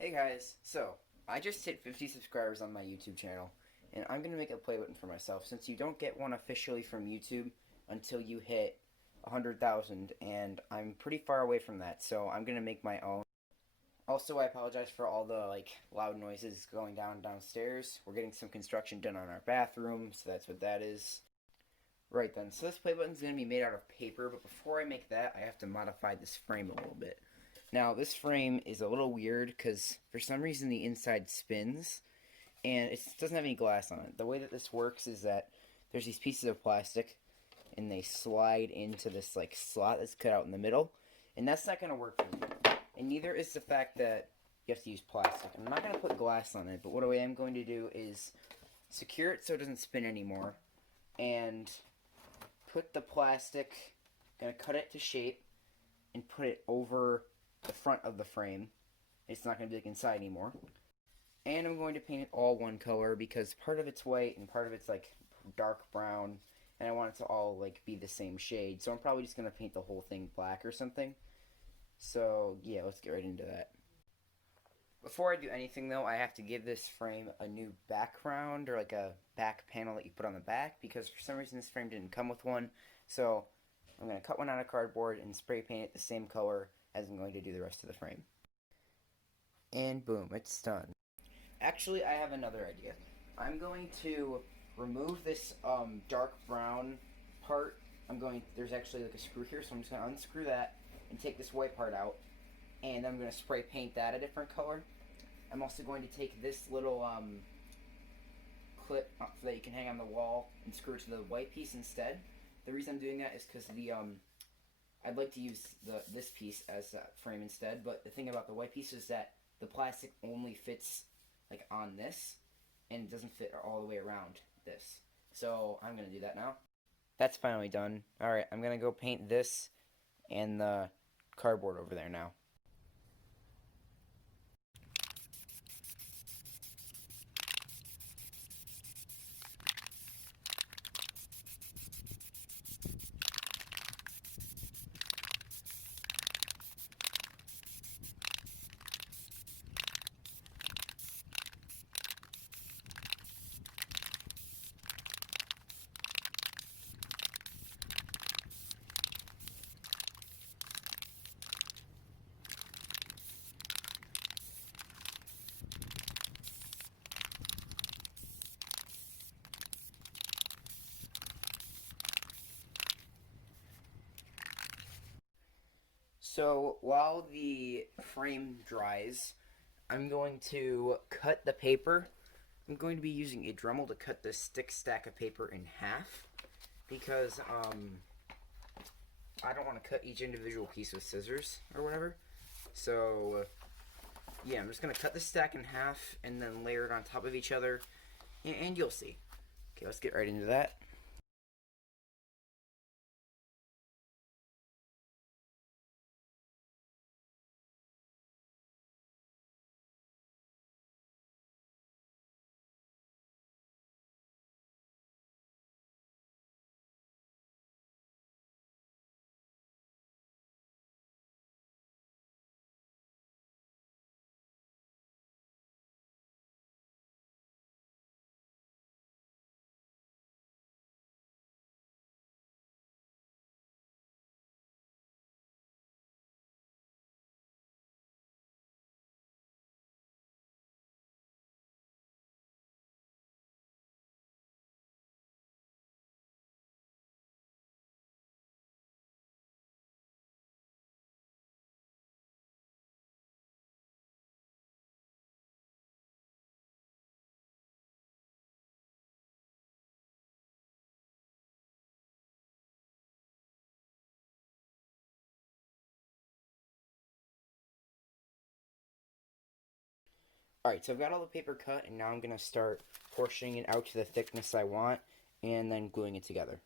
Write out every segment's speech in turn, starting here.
Hey guys, so I just hit 50 subscribers on my YouTube channel, and I'm gonna make a play button for myself since you don't get one officially from YouTube until you hit 100,000, and I'm pretty far away from that, so I'm gonna make my own. Also, I apologize for all the loud noises going downstairs. We're getting some construction done on our bathroom, so that's what that is. Right then, so this play button is gonna be made out of paper, but before I make that, I have to modify this frame a little bit. Now, this frame is a little weird because for some reason the inside spins and it doesn't have any glass on it. The way that this works is that there's these pieces of plastic and they slide into this slot that's cut out in the middle, and that's not going to work for me. And neither is the fact that you have to use plastic. I'm not going to put glass on it, but what I am going to do is secure it so it doesn't spin anymore and put the plastic, going to cut it to shape and put it over the front of the frame. It's not going to be inside anymore. And I'm going to paint it all one color because part of it's white and part of it's dark brown, and I want it to all be the same shade. So I'm probably just going to paint the whole thing black or something. So yeah, let's get right into that. Before I do anything though, I have to give this frame a new background or a back panel that you put on the back because for some reason this frame didn't come with one. So I'm going to cut one out of cardboard and spray paint it the same color as I'm going to do the rest of the frame. And boom, it's done. Actually, I have another idea. I'm going to remove this dark brown part. There's actually a screw here, so I'm just going to unscrew that and take this white part out. And I'm going to spray paint that a different color. I'm also going to take this little clip so that you can hang on the wall and screw it to the white piece instead. The reason I'm doing that is because I'd like to use this piece as a frame instead, but the thing about the white piece is that the plastic only fits on this, and it doesn't fit all the way around this. So I'm going to do that now. That's finally done. Alright, I'm going to go paint this and the cardboard over there now. So while the frame dries, I'm going to cut the paper. I'm going to be using a Dremel to cut this thick stack of paper in half because I don't want to cut each individual piece with scissors or whatever. So yeah, I'm just going to cut this stack in half and then layer it on top of each other, and you'll see. Okay, let's get right into that. Alright, so I've got all the paper cut, and now I'm going to start portioning it out to the thickness I want, and then gluing it together.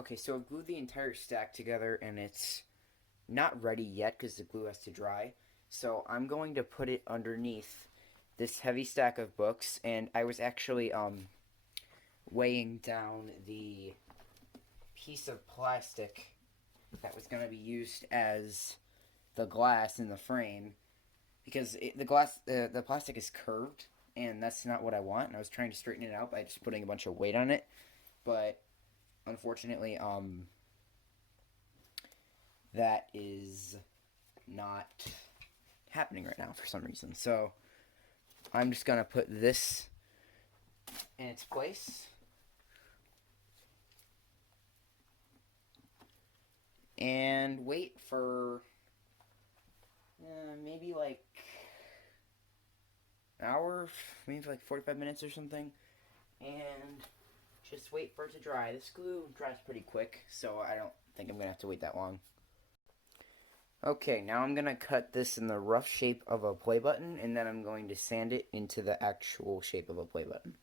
Okay, so I've glued the entire stack together, and it's not ready yet because the glue has to dry. So I'm going to put it underneath this heavy stack of books, and I was actually weighing down the piece of plastic that was going to be used as the glass in the frame because the plastic is curved, and that's not what I want. And I was trying to straighten it out by just putting a bunch of weight on it, but unfortunately, that is not happening right now for some reason. So I'm just gonna put this in its place. And wait for maybe like an hour, maybe like 45 minutes or something. And just wait for it to dry. This glue dries pretty quick, so I don't think I'm going to have to wait that long. Okay, now I'm going to cut this in the rough shape of a play button, and then I'm going to sand it into the actual shape of a play button.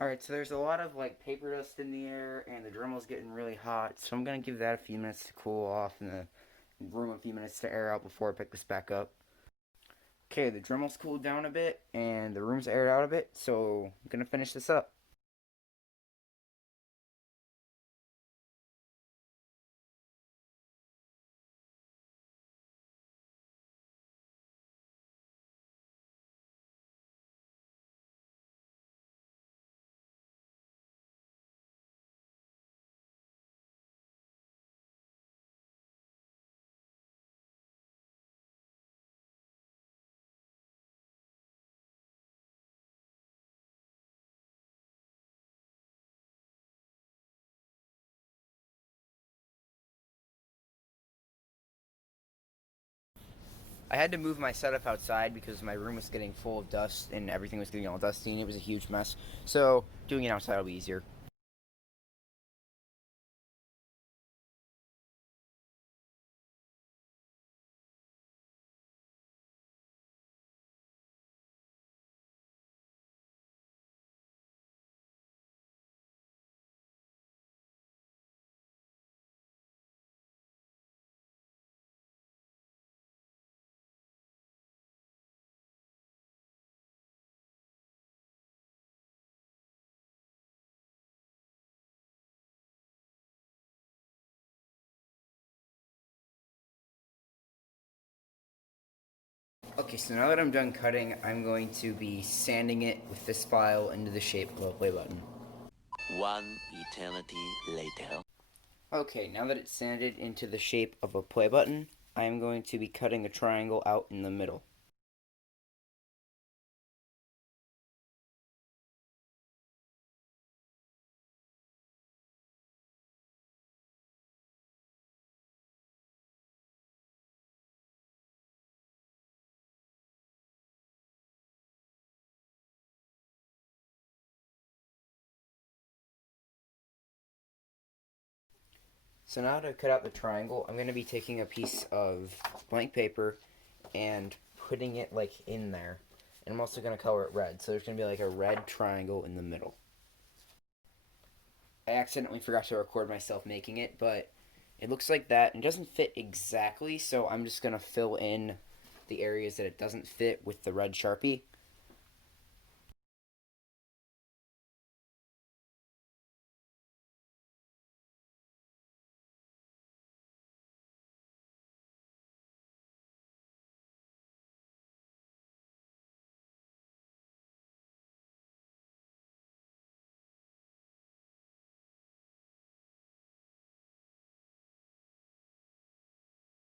Alright, so there's a lot of like paper dust in the air, and the Dremel's getting really hot, so I'm gonna give that a few minutes to cool off and the room a few minutes to air out before I pick this back up. Okay, the Dremel's cooled down a bit, and the room's aired out a bit, so I'm gonna finish this up. I had to move my setup outside because my room was getting full of dust and everything was getting all dusty and it was a huge mess. So doing it outside will be easier. Okay, so now that I'm done cutting, I'm going to be sanding it with this file into the shape of a play button. One eternity later. Okay, now that it's sanded into the shape of a play button, I am going to be cutting a triangle out in the middle. So now to cut out the triangle, I'm going to be taking a piece of blank paper and putting it like in there. And I'm also going to color it red, so there's going to be like a red triangle in the middle. I accidentally forgot to record myself making it, but it looks like that. It doesn't fit exactly, so I'm just going to fill in the areas that it doesn't fit with the red Sharpie.